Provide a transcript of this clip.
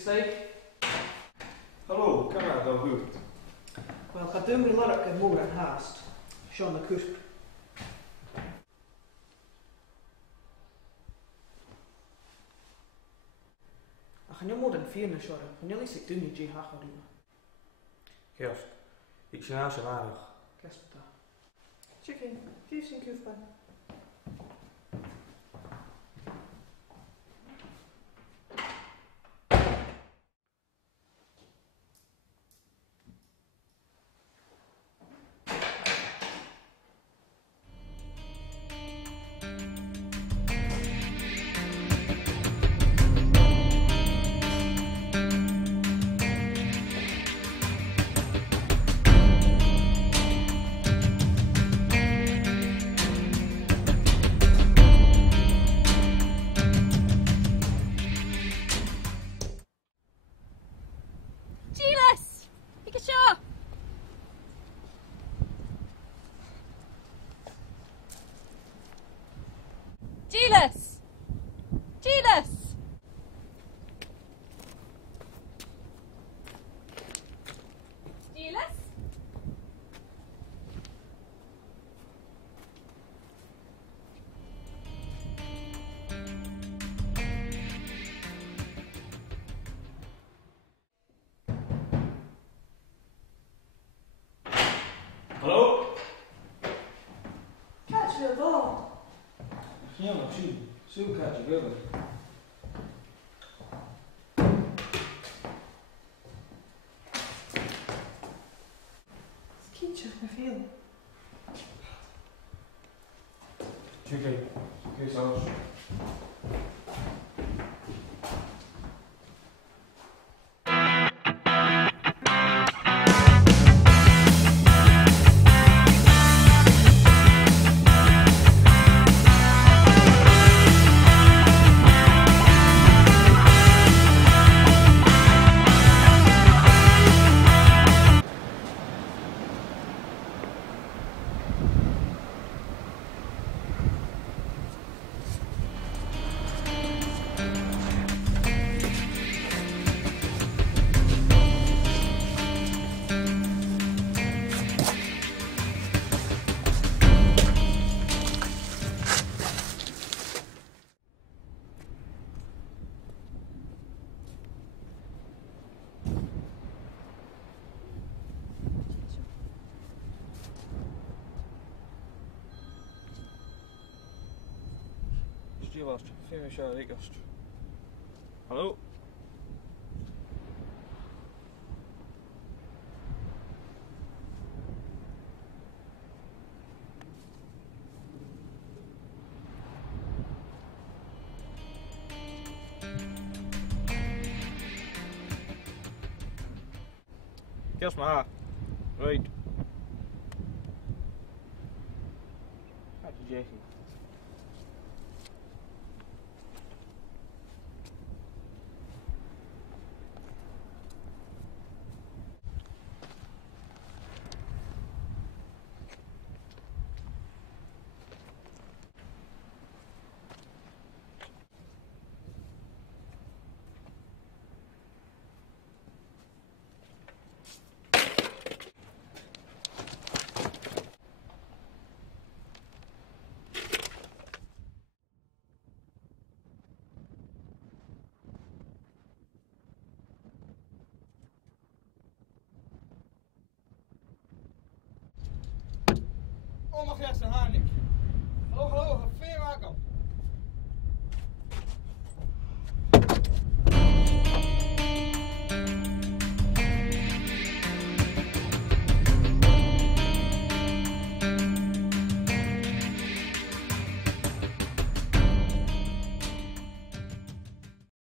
Steve. Hallo, kan het wel goed? Wel, gaat doen met Lark en Moore en haast. Sean de Cusp. Ach, nu moet een vierde zorgen. Wanneer is ik toen niet je hagen doen? Gerst, ik zie haar zo aardig. Kerstpata. Check in. Die is in Kufpan. Giles! Ik is zo! Giles! Giles! Giles? Hallo? Catch the ball. Ja, nog zien. Zo gaat je willen. Het kindje me veel. Oké, oké, zelfs. Stilast, finish out Rickast. Hallo? Kerst maar. Right. Gaat je zeggen. Oh, mag jij eens een haar, Nick? Hallo, hallo?